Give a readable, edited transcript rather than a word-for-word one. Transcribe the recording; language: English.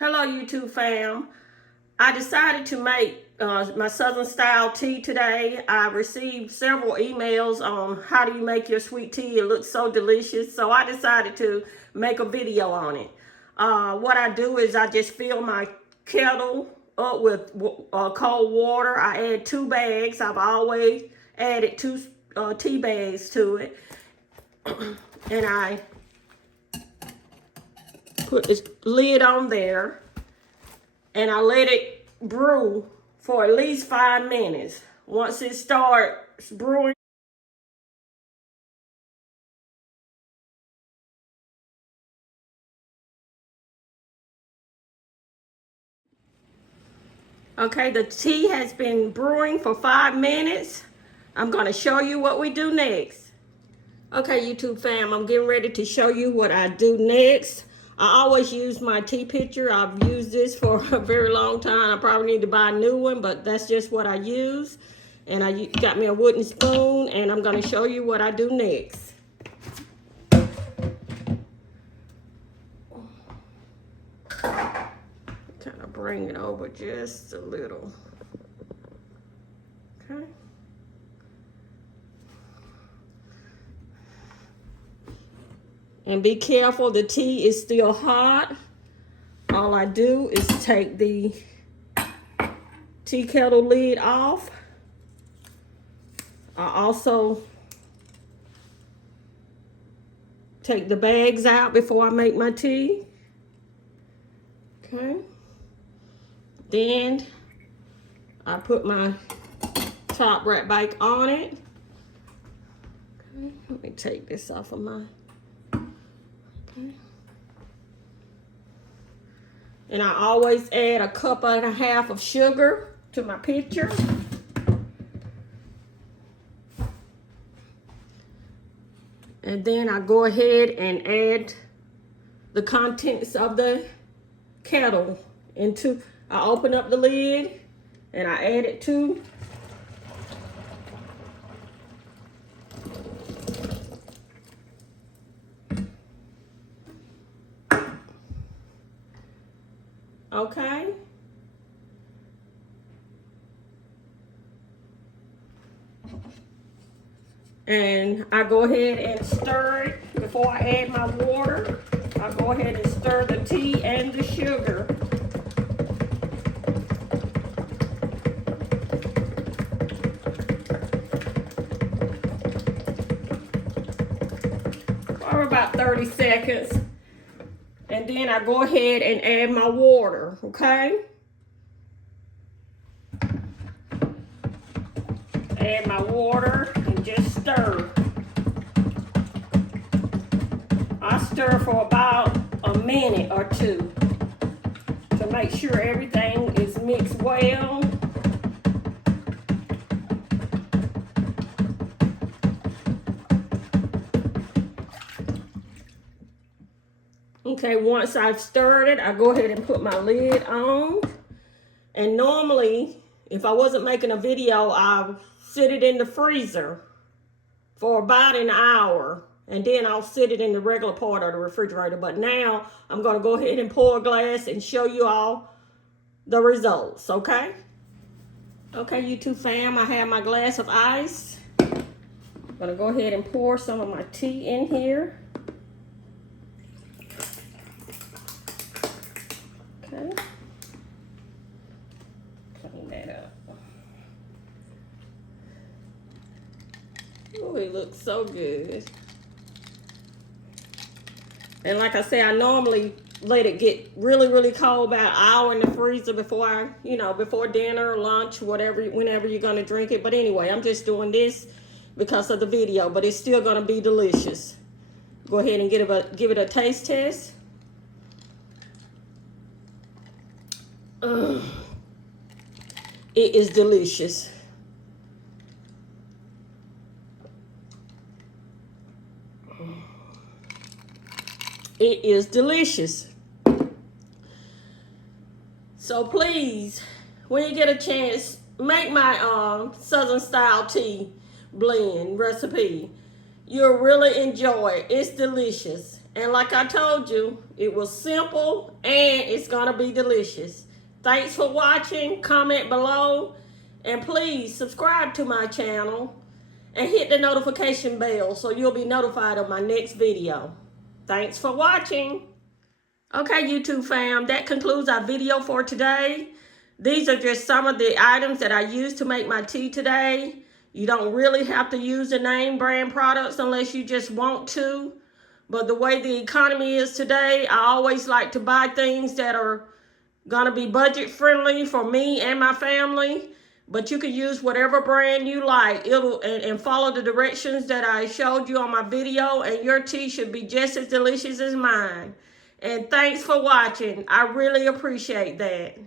Hello, YouTube fam. I decided to make my Southern style tea today. I received several emails on how do you make your sweet tea. It looks so delicious. So I decided to make a video on it. What I do is I just fill my kettle up with cold water. I add 2 bags. I've always added 2 tea bags to it. And I put this lid on there and I let it brew for at least 5 minutes. Once it starts brewing, okay, the tea has been brewing for 5 minutes. I'm gonna show you what we do next. Okay, YouTube fam, I'm getting ready to show you what I do next. I always use my tea pitcher. I've used this for a very long time. I probably need to buy a new one, but that's just what I use. And I got me a wooden spoon, and I'm gonna show you what I do next. Kind of bring it over just a little. Okay. And be careful, the tea is still hot. All I do is take the tea kettle lid off. I also take the bags out before I make my tea. Okay. Then I put my top right back on it. Okay. Let me take this off of my... Okay. And I always add a cup and a half of sugar to my pitcher. And then I go ahead and add the contents of the kettle into, I open up the lid and I add it to okay. And I go ahead and stir it before I add my water. I go ahead and stir the tea and the sugar. For about 30 seconds. And then I go ahead and add my water, okay? Add my water and just stir. I stir for about a minute or two to make sure everything is mixed well. Okay, once I've stirred it, I go ahead and put my lid on. And normally, if I wasn't making a video, I'll sit it in the freezer for about an hour. And then I'll sit it in the regular part of the refrigerator. But now, I'm going to go ahead and pour a glass and show you all the results, okay? Okay, YouTube fam, I have my glass of ice. I'm going to go ahead and pour some of my tea in here. Okay. Clean that up. Oh, it looks so good. And like I say, I normally let it get really, really cold about an hour in the freezer before I, before dinner, lunch, whatever, whenever you're going to drink it. But anyway, I'm just doing this because of the video, but it's still going to be delicious. Go ahead and give it a taste test. It is delicious. It is delicious. So please, when you get a chance, make my Southern style tea blend recipe. You'll really enjoy it. It's delicious. And like I told you, it was simple and it's gonna be delicious. Thanks for watching. Comment below. And please subscribe to my channel and hit the notification bell so you'll be notified of my next video. Thanks for watching. Okay, YouTube fam, that concludes our video for today. These are just some of the items that I used to make my tea today. You don't really have to use the name brand products unless you just want to. But the way the economy is today, I always like to buy things that are gonna be budget friendly for me and my family. But you can use whatever brand you like. And follow the directions that I showed you on my video, and your tea should be just as delicious as mine. And thanks for watching. I really appreciate that.